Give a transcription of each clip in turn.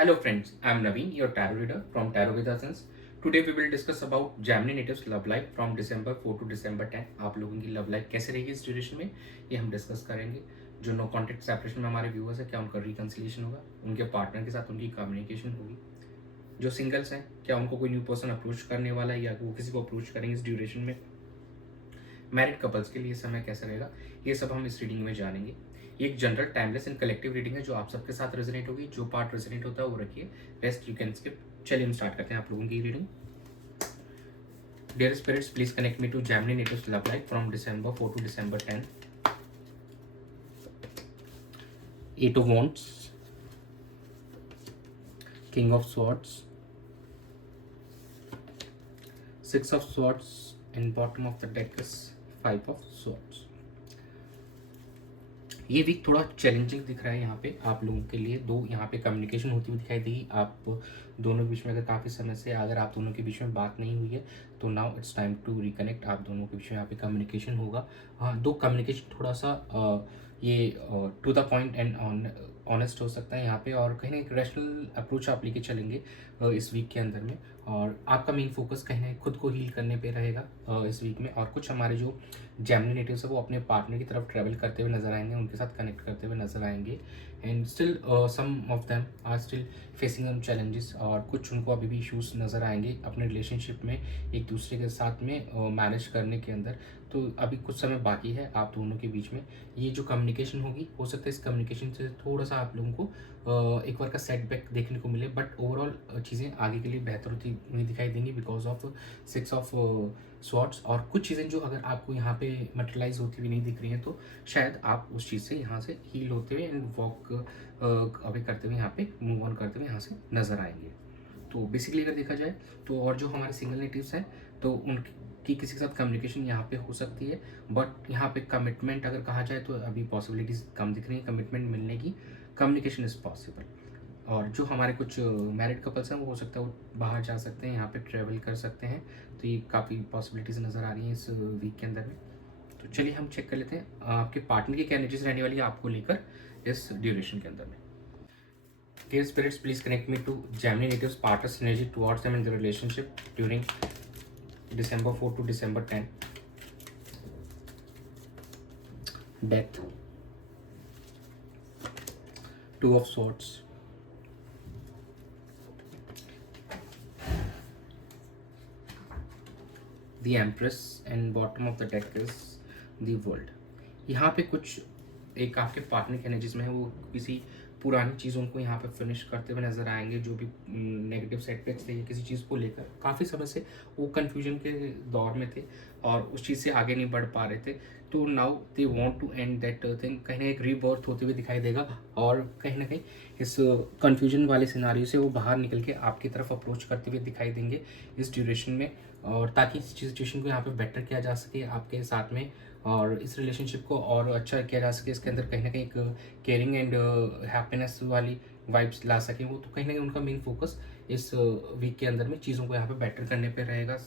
Hello friends, I am Naveen, your tarot reader from Tarot with Essence. Today we will discuss about Gemini natives love life from December 4 to December 10. आप लोगों की love life कैसे रहेगी इस duration में, ये हम discuss करेंगे. जो नो कॉन्टेक्ट सेपरेशन में हमारे व्यूअर्स है, क्या उनका रिकन्सिलिएशन होगा, उनके पार्टनर के साथ उनकी कम्युनिकेशन होगी. जो सिंगल्स हैं, क्या उनको कोई न्यू पर्सन अप्रोच करने वाला है या वो किसी को अप्रोच करेंगे इस ड्यूरेशन में. मैरिड कपल्स के लिए समय कैसा रहेगा, ये सब हम इस रीडिंग में जानेंगे. ये एक general timeless and collective reading है जो आप सबके साथ रेजोनेट होगी. जो पार्ट रेजोनेट होता है वो रखिए, रेस्ट यू कैन स्किप. चलिए हम स्टार्ट करते हैं आप लोगों की reading. Dear spirits, please connect me to Gemini natives love life from December 4 to December 10. Eight of Wands, King of Swords, Six of Swords, and bottom of the deck is Five of Swords. ये week थोड़ा challenging दिख रहा है यहाँ पे आप लोगों के लिए. दो यहाँ पे कम्युनिकेशन होती हुई दिखाई देगी आप दोनों के बीच में. अगर काफ़ी समय से अगर आप दोनों के बीच में बात नहीं हुई है तो now it's time to reconnect. आप दोनों के बीच में यहाँ पे कम्युनिकेशन होगा. हाँ, दो कम्युनिकेशन थोड़ा सा ये to the point and honest हो सकता है यहाँ पे, और कहीं ना एक रैशनल अप्रोच आप लेके चलेंगे इस वीक के अंदर में. और आपका मेन फोकस कहीं ना खुद को हील करने पे रहेगा इस वीक में. और कुछ हमारे जो जेमिनी नेटिव्स है वो अपने पार्टनर की तरफ ट्रैवल करते हुए नजर आएंगे, उनके साथ कनेक्ट करते हुए नजर आएंगे. And still some of them are still facing some challenges, और कुछ उनको अभी भी इश्यूज नज़र आएंगे अपने रिलेशनशिप में एक दूसरे के साथ में मैनेज करने के अंदर. तो अभी कुछ समय बाकी है आप दोनों के बीच में. ये जो कम्युनिकेशन होगी, हो सकता है इस कम्युनिकेशन से थोड़ा सा आप लोगों को एक बार का सेटबैक देखने को मिले, बट ओवरऑल चीज़ें आगे के लिए बेहतर होती हुई दिखाई देंगी because of six of swords. और कुछ चीज़ें जो अगर आपको यहाँ पे मटेरियलाइज होती हुई नहीं दिख रही हैं तो शायद आप उस चीज़ से यहाँ से हील होते हुए एंड वॉक अवे करते हुए यहाँ पे मूव ऑन करते हुए यहाँ से नज़र आएंगे. तो बेसिकली अगर देखा जाए तो, और जो हमारे सिंगल नेटिव्स हैं तो उनकी किसी के साथ कम्युनिकेशन यहाँ पे हो सकती है, बट यहाँ पे कमिटमेंट अगर कहा जाए तो अभी पॉसिबिलिटीज़ कम दिख रही हैं कमिटमेंट मिलने की. Communication is possible. और जो हमारे कुछ मैरिड कपल्स हैं वो हो सकता है वो बाहर जा सकते हैं, यहाँ पे ट्रैवल कर सकते हैं. तो ये काफ़ी पॉसिबिलिटीज़ नज़र आ रही हैं इस वीक के अंदर में. तो चलिए हम चेक कर लेते हैं आपके पार्टनर की क्या एनर्जीज रहने वाली है आपको लेकर इस ड्यूरेशन के अंदर में. Dear spirits, please connect me to Gemini natives partners energy towards them in the relationship during December 4 to December 10. Death, Two of Swords, the Empress, and bottom of the deck is the World. यहाँ पे कुछ एक आपके partner की energies में है वो किसी पुरानी चीज़ों को यहाँ पे फिनिश करते हुए नजर आएंगे. जो भी नेगेटिव सेटबैक्स थे किसी चीज़ को लेकर काफ़ी समय से वो कन्फ्यूजन के दौर में थे और उस चीज़ से आगे नहीं बढ़ पा रहे थे. तो now they want to and that thing. कहीं ना एक रीबर्थ होते हुए दिखाई देगा और कहीं ना कहीं इस कन्फ्यूजन वाले सिनारियो से वो बाहर निकल के आपकी तरफ अप्रोच करते हुए दिखाई देंगे इस ड्यूरेशन में. और ताकि इस सिचुएशन को यहाँ पे बेटर किया जा सके आपके साथ में और इस रिलेशनशिप को और अच्छा किया जा सके, इसके अंदर कहीं ना कहीं एक केयरिंग एंड हैप्पीनेस वाली वाइब्स ला सकें वो. तो कहीं ना कहीं उनका मेन फोकस इस वीक के अंदर में चीज़ों को यहाँ पे बेटर करने पे रहेगा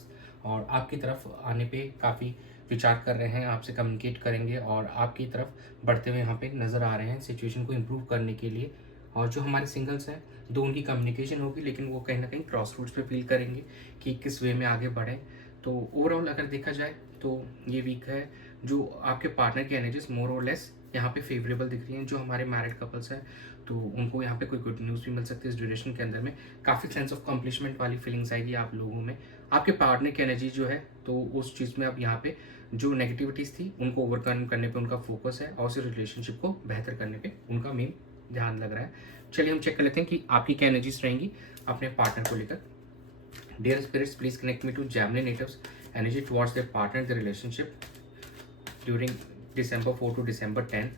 और आपकी तरफ आने पे काफ़ी विचार कर रहे हैं, आपसे कम्युनिकेट करेंगे और आपकी तरफ बढ़ते हुए यहाँ पे नज़र आ रहे हैं सिचुएशन को इम्प्रूव करने के लिए. और जो हमारे सिंगल्स हैं दो उनकी कम्युनिकेशन होगी लेकिन वो कहीं ना कहीं क्रॉस रूट्स पे फील करेंगे कि किस वे में आगे बढ़ें. तो ओवरऑल अगर देखा जाए तो ये वीक है जो आपके पार्टनर की एनर्जीज मोर और लेस यहाँ पे फेवरेबल दिख रही हैं. जो हमारे मैरिड कपल्स हैं तो उनको यहाँ पे कोई गुड न्यूज़ भी मिल सकती है इस ड्यूरेशन के अंदर में. काफ़ी सेंस ऑफ कंप्लीशमेंट वाली फीलिंग्स आएगी आप लोगों में. आपके पार्टनर की एनर्जी जो है तो उस चीज़ में अब यहाँ पे जो नेगेटिविटीज़ थी उनको ओवरकम करने पे उनका फोकस है और उस रिलेशनशिप को बेहतर करने पे उनका मेन ध्यान लग रहा है. चलिए हम चेक कर लेते हैं कि आपकी क्या एनर्जीज रहेंगी अपने पार्टनर को लेकर. Dear spirits, please connect me to Gemini natives energy towards their partner in the relationship during December 4 to December 10.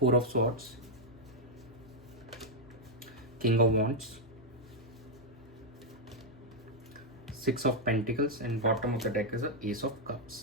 Four of Swords, King of Wands, Six of Pentacles, and bottom of the deck is a Ace of Cups.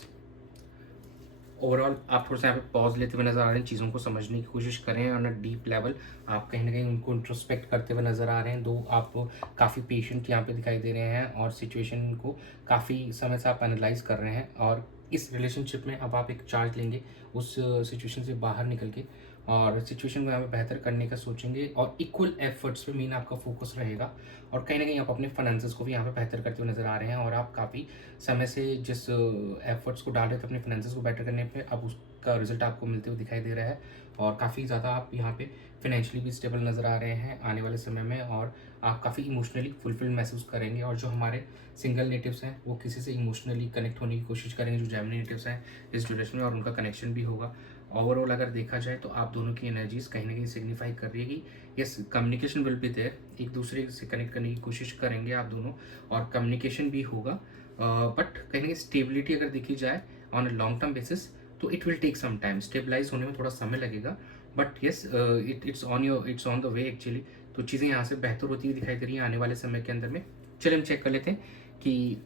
Overall आप थोड़ा सा यहाँ पे pause लेते हुए नजर आ रहे हैं, चीज़ों को समझने की कोशिश करें ऑन अ डीप लेवल. आप कहीं ना कहीं उनको इंट्रोस्पेक्ट करते हुए नजर आ रहे हैं. दो आप काफ़ी पेशेंट यहाँ पे दिखाई दे रहे हैं और सिचुएशन को काफ़ी समय से आप एनालाइज कर रहे हैं. और इस रिलेशनशिप में अब आप एक चार्ज लेंगे उस सिचुएशन से बाहर निकल के और सिचुएशन को यहाँ पे बेहतर करने का सोचेंगे और इक्वल एफर्ट्स पे मेन आपका फोकस रहेगा। और कहीं ना कहीं आप अपने फाइनेंसेस को भी यहाँ पे बेहतर करते हुए नजर आ रहे हैं और आप काफ़ी समय से जिस एफर्ट्स को डाल रहे थे अपने फाइनेंसेस को बेटर करने पे, अब उसका रिजल्ट आपको मिलते हुए दिखाई दे रहा है और काफ़ी ज़्यादा आप यहाँ पे फाइनेंशियली भी स्टेबल नज़र आ रहे हैं आने वाले समय में। और आप काफ़ी इमोशनली फुलफिल्ड महसूस करेंगे और जो हमारे सिंगल नेटिव्स हैं वो किसी से इमोशनली कनेक्ट होने की कोशिश करेंगे जो जेमिनी नेटिव्स हैं इस ड्यूरेशन में, और उनका कनेक्शन भी होगा। ओवरऑल अगर देखा जाए तो आप दोनों की एनर्जीज कहीं ना कहीं सिग्निफाई कर रही है कि yes communication will be there, एक दूसरे से कनेक्ट करने की कोशिश करेंगे आप दोनों और कम्युनिकेशन भी होगा। बट कहीं ना कहीं स्टेबिलिटी अगर देखी जाए on a long term basis तो it will take some time, stabilize होने में थोड़ा समय लगेगा। But yes it's on the way actually. तो चीज़ें यहाँ से बेहतर होती हुई दिखाई दे रही हैं आने वाले समय के अंदर में। चलिए हम चेक कर लेते हैं कि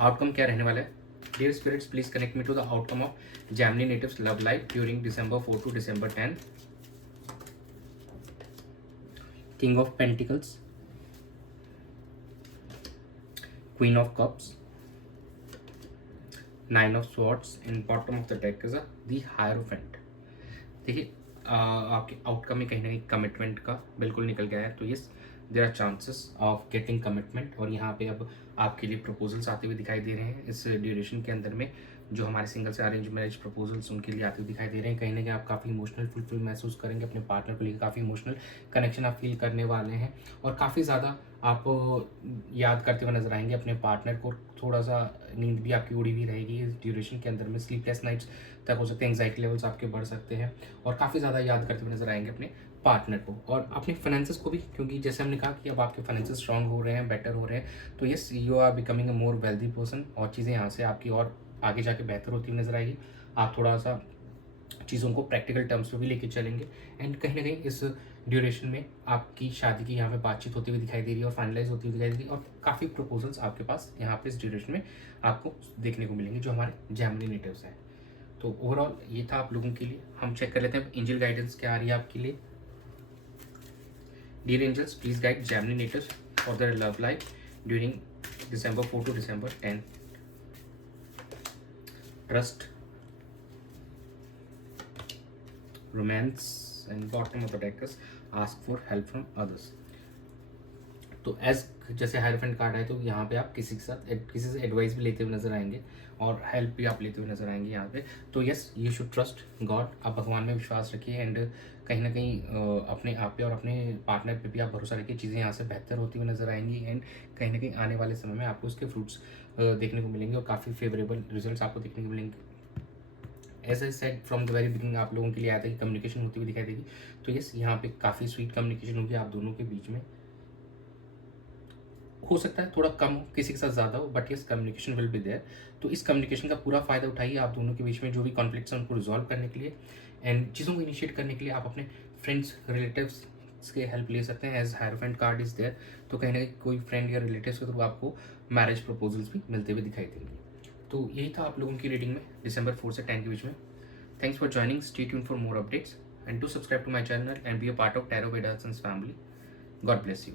आउटकम क्या रहने वाला है। Dear spirits, please connect me to the outcome of Gemini natives love life during December 4 to December 10. King of Pentacles, Queen of Cups, Nine of Swords, and bottom of the deck is the Hierophant. देखिए आपके outcome में कहीं ना कहीं commitment का बिल्कुल निकल गया है। तो yes there are chances of getting commitment और यहाँ पे अब आपके लिए प्रपोजल्स आते हुए दिखाई दे रहे हैं इस ड्यूरेशन के अंदर में। जो हमारे सिंगल से अरेंज मैरिज प्रपोजल्स उनके लिए आते हुए दिखाई दे रहे हैं। कहीं ना कहीं आप काफ़ी इमोशनल फुलफिल महसूस करेंगे अपने पार्टनर को लेकर, काफ़ी इमोशनल कनेक्शन आप फील करने वाले हैं और काफ़ी ज़्यादा आप याद करते हुए नजर आएंगे अपने पार्टनर को। थोड़ा सा नींद भी आपकी उड़ी हुई रहेगी इस ड्यूरेशन के अंदर में, स्लीपलेस नाइट्स तक हो सकते हैं, एंग्जाइटी लेवल्स आपके बढ़ सकते हैं और काफ़ी ज़्यादा याद करते हुए नजर आएंगे अपने पार्टनर को और अपने फाइनेंसेस को भी, क्योंकि जैसे हमने कहा कि अब आपके फाइनेंसेस स्ट्रांग हो रहे हैं, बेटर हो रहे हैं। तो yes you are becoming a more wealthy person और चीज़ें यहाँ से आपकी और आगे जाके बेहतर होती हुई नजर आएगी। आप थोड़ा सा चीज़ों को प्रैक्टिकल टर्म्स पे भी लेके चलेंगे एंड कहीं ना कहीं इस ड्यूरेशन में आपकी शादी की यहाँ पे बातचीत होती हुई दिखाई दे रही है और फाइनलाइज होती हुई दिखाई दे रही है और काफ़ी प्रपोजल्स आपके पास यहाँ पे इस ड्यूरेशन में आपको देखने को मिलेंगे जो हमारे जेमिनी नेटिव्स हैं। तो ओवरऑल ये था आप लोगों के लिए। हम चेक कर लेते हैं एंजल गाइडेंस क्या आ रही है आपके लिए। Dear angels, please guide Gemini natives for their love life during December 4 to December 10. Trust, romance, and bottom of the deck is ask for help from others. तो एज जैसे हायरफेंट कार्ड है तो यहाँ पे आप किसी के साथ किसी से एडवाइस भी लेते हुए नजर आएंगे और हेल्प भी आप लेते हुए नजर आएंगे यहाँ पे। तो yes you should trust God, आप भगवान में विश्वास रखिए एंड कहीं ना कहीं अपने आप पे और अपने पार्टनर पे भी आप भरोसा रखिए। चीज़ें यहाँ से बेहतर होती हुई नजर आएंगी एंड कहीं ना कहीं आने वाले समय में आपको उसके फ्रूट्स देखने को मिलेंगे और काफ़ी फेवरेबल रिजल्ट्स आपको देखने को मिलेंगे। As I said from the very beginning आप लोगों के लिए आया था कि कम्युनिकेशन होती हुई दिखाई देगी। तो यस यहाँ पे काफ़ी स्वीट कम्युनिकेशन होगी आप दोनों के बीच में, हो सकता है थोड़ा कम हो किसी के साथ ज़्यादा हो, but yes communication will be there. तो इस कम्युनिकेशन का पूरा फ़ायदा उठाइए आप दोनों के बीच में जो भी कॉन्फ्लिक्ट्स हैं उनको रिजॉल्व करने के लिए एंड चीज़ों को इनिशिएट करने के लिए आप अपने फ्रेंड्स रिलेटिव्स के हेल्प ले सकते हैं एज हायरफेंट कार्ड इज देयर। तो कहीं ना कहीं कोई फ्रेंड या रिलेटिव्स के थ्रू आपको मैरिज प्रपोजल्स भी मिलते हुए दिखाई देंगे। तो यही था आप लोगों की रीडिंग में December 4 से 10 के बीच में। Thanks for joining, stay tuned for more updates and do subscribe to my channel and be a part of tarot Vedans family. God bless you.